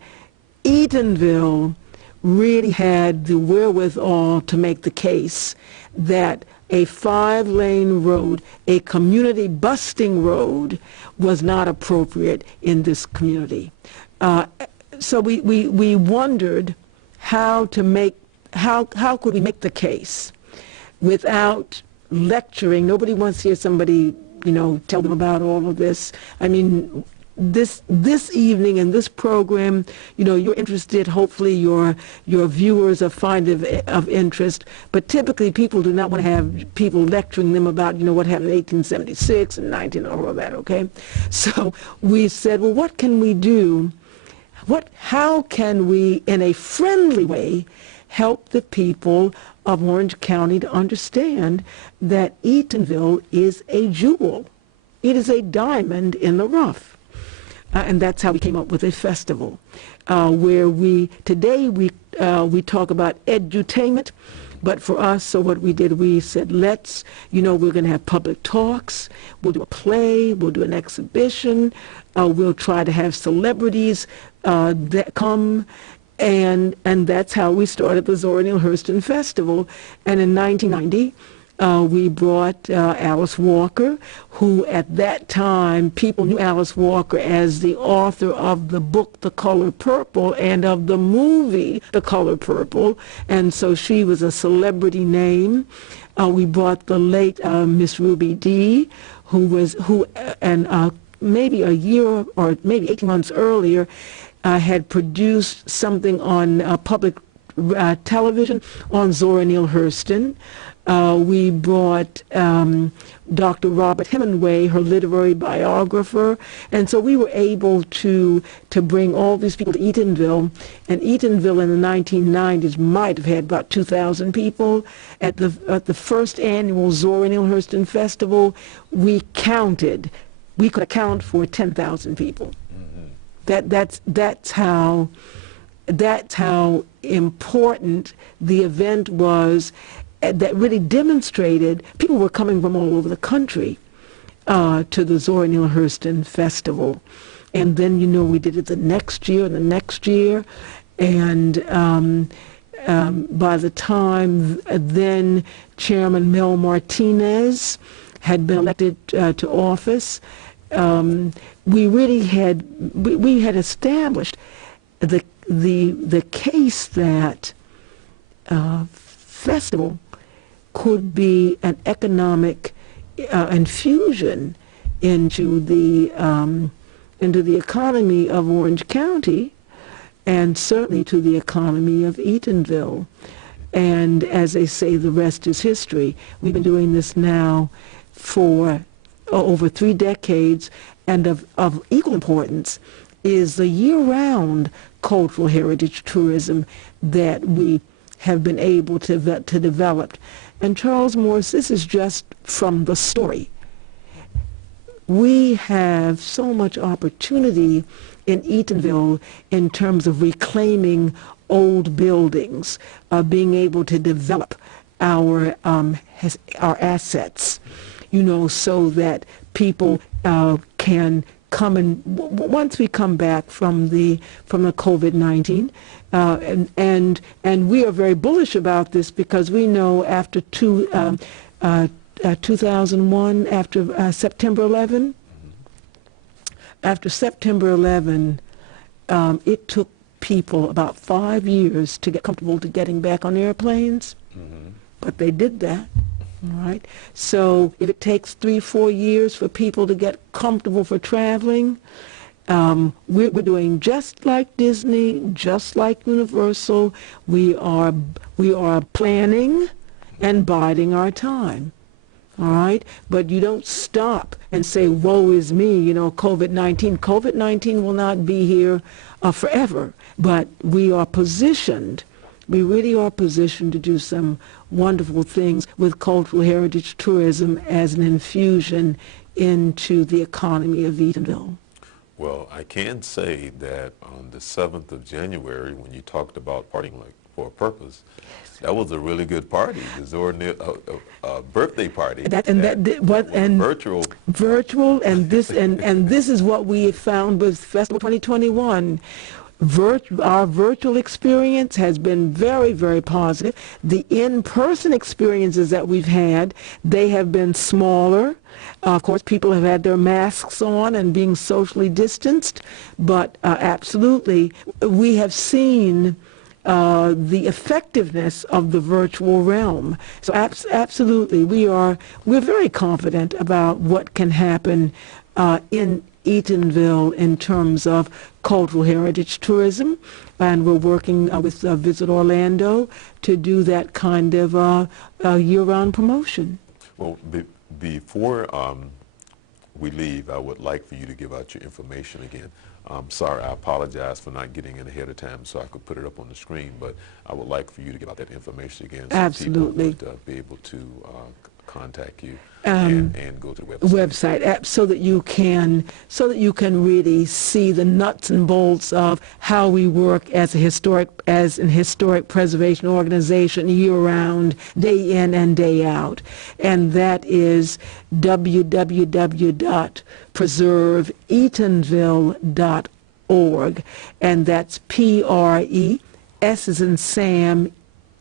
Eatonville really had the wherewithal to make the case that a 5-lane road, a community-busting road, was not appropriate in this community. So we wondered how could we make the case without lecturing. Nobody wants to hear somebody, tell them about all of this. I mean, this evening in this program, you're interested. Hopefully, your viewers are of interest. But typically, people do not want to have people lecturing them about, what happened in 1876 and 19, all of that. Okay, so we said, well, what can we do? How can we, in a friendly way, help the people of Orange County to understand that Eatonville is a jewel. It is a diamond in the rough. And that's how we came up with a festival where today we talk about edutainment, but for us, so what we did, we said, we're going to have public talks, we'll do a play, we'll do an exhibition, we'll try to have celebrities that come, and that's how we started the Zora Neale Hurston Festival. And in 1990, we brought Alice Walker, who at that time, people knew Alice Walker as the author of the book The Color Purple and of the movie The Color Purple, and so she was a celebrity name. We brought the late Miss Ruby Dee, maybe a year or maybe 18 months earlier, had produced something on public television on Zora Neale Hurston. We brought Dr. Robert Hemingway, her literary biographer, and so we were able to bring all these people to Eatonville. And Eatonville in the 1990s might have had about 2,000 people. At the first annual Zora Neale Hurston Festival, we could account for 10,000 people. That's how important the event was. That really demonstrated people were coming from all over the country to the Zora Neale Hurston Festival. And then, we did it the next year and the next year. And by the time then Chairman Mel Martinez had been elected to office, we really had established the case that festival could be an economic infusion into the economy of Orange County, and certainly to the economy of Eatonville. And as they say, the rest is history. We've been doing this now for over 3 decades, and of equal importance is the year-round cultural heritage tourism that we have been able to develop. And Charles Morris, this is just from the story. We have so much opportunity in Eatonville in terms of reclaiming old buildings, being able to develop our assets, you know, so that people can come and once we come back from the COVID-19, and we are very bullish about this because we know after 2001, after September 11, it took people about 5 years to get comfortable to getting back on airplanes, but they did that. All right. So if it takes 3-4 years for people to get comfortable for traveling, we're doing just like Disney, just like Universal. We are planning and biding our time. All right. But you don't stop and say, "Woe is me," you know, COVID-19. COVID-19 will not be here forever. But we are positioned. We really are positioned to do some wonderful things with cultural heritage tourism as an infusion into the economy of Eatonville. Well, I can say that on the 7th of January, when you talked about partying like for a purpose, that was a really good party. The Zora Neale birthday party. Virtual, and this is what we have found with Festival 2021. Our virtual experience has been very, very positive. The in-person experiences that we've had, they have been smaller. Of course, people have had their masks on and being socially distanced, but absolutely, we have seen the effectiveness of the virtual realm. So absolutely, we're very confident about what can happen in Eatonville in terms of cultural heritage tourism, and we're working with Visit Orlando to do that kind of year-round promotion. Well, before we leave, I would like for you to give out your information again. Sorry, I apologize for not getting in ahead of time so I could put it up on the screen, but I would like for you to give out that information again so Absolutely. people would be able to contact you and go to the website so that you can really see the nuts and bolts of how we work as an historic preservation organization year round, day in and day out, and that is www.preserveeatonville.org, and that's PRE, S as in Sam,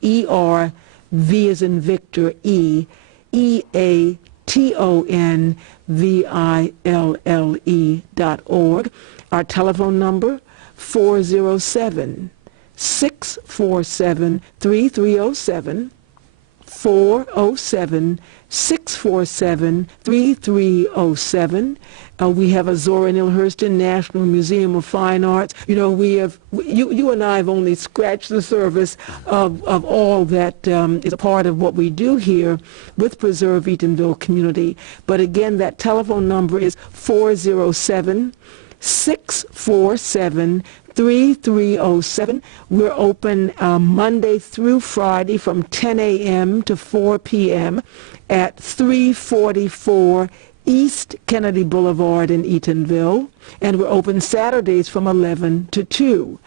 ER, V as in Victor, EATONVILLE.org. Our telephone number, 407-647-3307, 407-647-3307. We have a Zora Neale Hurston National Museum of Fine Arts. You know, you and I have only scratched the surface of all that is a part of what we do here with Preserve Eatonville Community. But again, that telephone number is 407-647-3307. We're open Monday through Friday from 10 a.m. to 4 p.m. at 344 East Kennedy Boulevard in Eatonville, and we're open Saturdays from 11 to 2.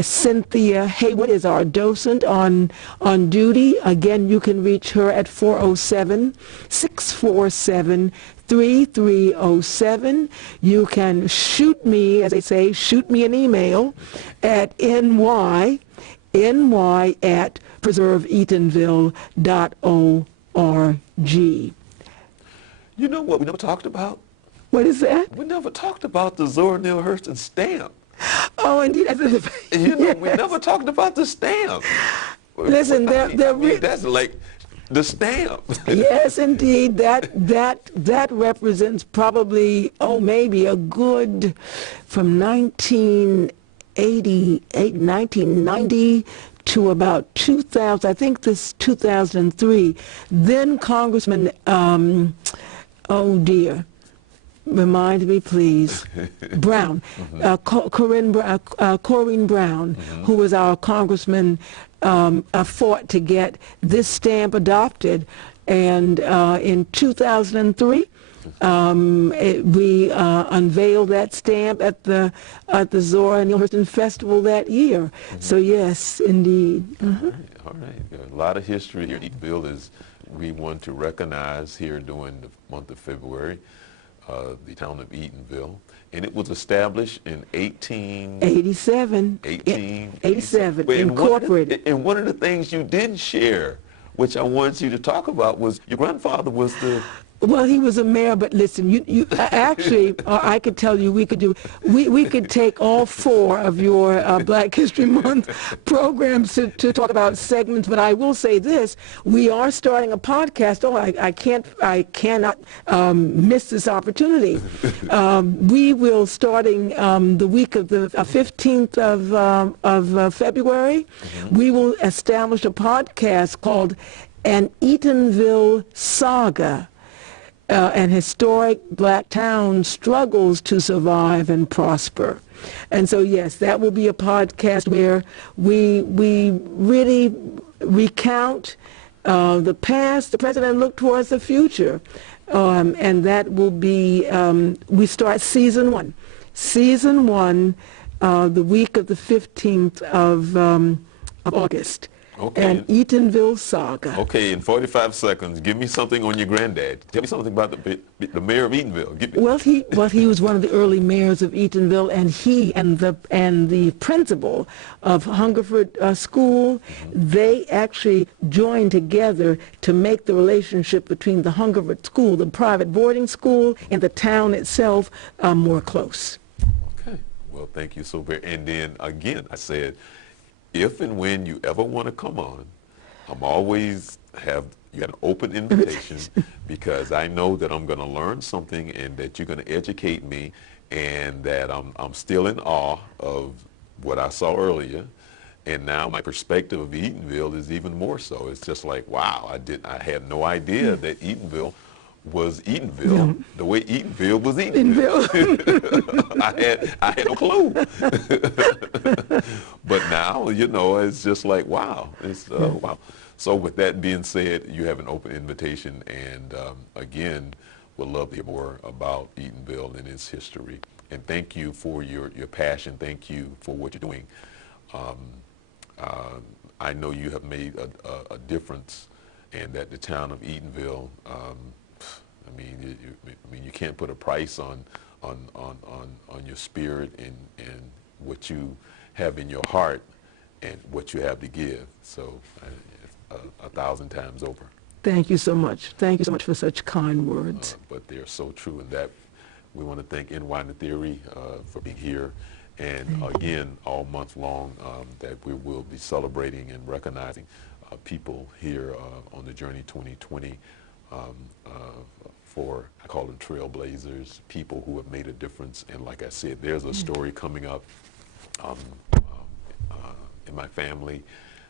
Cynthia Haywood is our docent on duty. Again, you can reach her at 407-647-3307. You can shoot me, as they say, shoot me an email at ny@preserveeatonville.org. You know what we never talked about? What is that? We never talked about the Zora Neale Hurston stamp. Oh, indeed. You know, we never talked about the stamp. Listen, that's like the stamp. Yes, indeed. That represents probably, maybe a good from 1988, 1990 to about 2000. I think this 2003. Then Congressman, oh dear, remind me, please. Brown, Corinne Brown, who was our congressman, fought to get this stamp adopted, and in 2003, we unveiled that stamp at the Zora and Hillhurst Festival that year. So yes, indeed. All right. A lot of history here. Eatonville is we want to recognize here during the month of February. The town of Eatonville, and it was established in 1887. 1887. Incorporated. And one of the things you didn't share, which I wanted you to talk about, was your grandfather was the... Well, he was a mayor, but listen, you actually, I could tell you, we could take all 4 of your Black History Month programs to talk about segments. But I will say this: we are starting a podcast. I cannot miss this opportunity. We will, starting the week of the 15th of February, we will establish a podcast called An Eatonville Saga. An historic Black town struggles to survive and prosper. And so, yes, that will be a podcast where we really recount the past, the present, and look towards the future. And that will be, we start season 1. Season 1, the week of the 15th of August. Okay. An Eatonville Saga. Okay, in 45 seconds, give me something on your granddad. Tell me something about the mayor of Eatonville. He was one of the early mayors of Eatonville, and he and the principal of Hungerford School, they actually joined together to make the relationship between the Hungerford School, the private boarding school, and the town itself more close. Okay. Well, thank you so very. And then again, I said, if and when you ever want to come on, I'm always you have an open invitation because I know that I'm going to learn something and that you're going to educate me, and that I'm still in awe of what I saw earlier, and now my perspective of Eatonville is even more so. It's just like, wow, I had no idea that Eatonville was Eatonville the way Eatonville was Eatonville. I had no clue. But now, it's just like, wow. Wow. So with that being said, you have an open invitation, and again, we'd love to hear more about Eatonville and its history. And thank you for your passion. Thank you for what you're doing. I know you have made a difference, and that the town of Eatonville, you can't put a price on your spirit and what you have in your heart and what you have to give. So 1,000 times over. Thank you so much. Thank you so much for such kind words. But they're so true, and that we want to thank NY Nathiri for being here. And again, all month long, that we will be celebrating and recognizing people here on the Journey 2020 for, I call them trailblazers, people who have made a difference. And like I said, there's a story coming up in my family,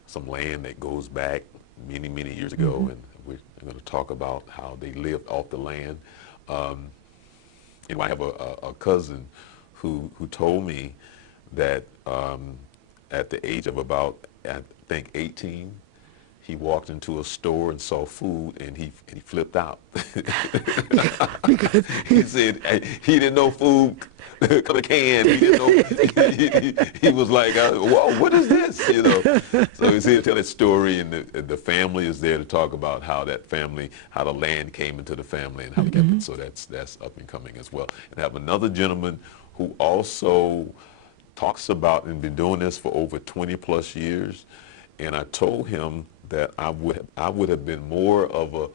some land that goes back many, many years ago, and we're going to talk about how they lived off the land. And I have a cousin who told me that at the age of about, I think, 18, he walked into a store and saw food, and he flipped out. Because he said he didn't know food come in a can. He didn't know. He was like, "Whoa, what is this?" So he's here to tell that story, and the family is there to talk about how the land came into the family and how they kept it. So that's up and coming as well. And I have another gentleman who also talks about and been doing this for over 20 plus years, and I told him that I would have been more of a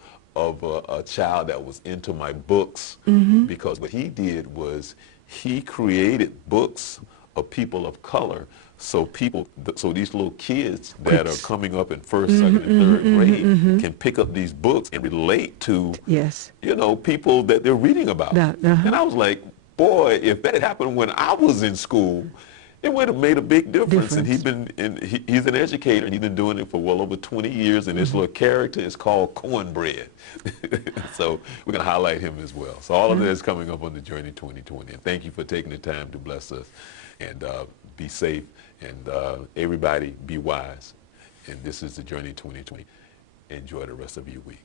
child that was into my books, because what he did was he created books of people of color, so these little kids that are coming up in first, second, and third grade can pick up these books and relate to, yes, people that they're reading about. And I was like, boy, if that had happened when I was in school, it would have made a big difference. And he's an educator, and he's been doing it for well over 20 years, and this little character is called Cornbread. So we're going to highlight him as well. So all of that is coming up on the Journey 2020. And thank you for taking the time to bless us, and be safe, and everybody be wise. And this is the Journey 2020. Enjoy the rest of your week.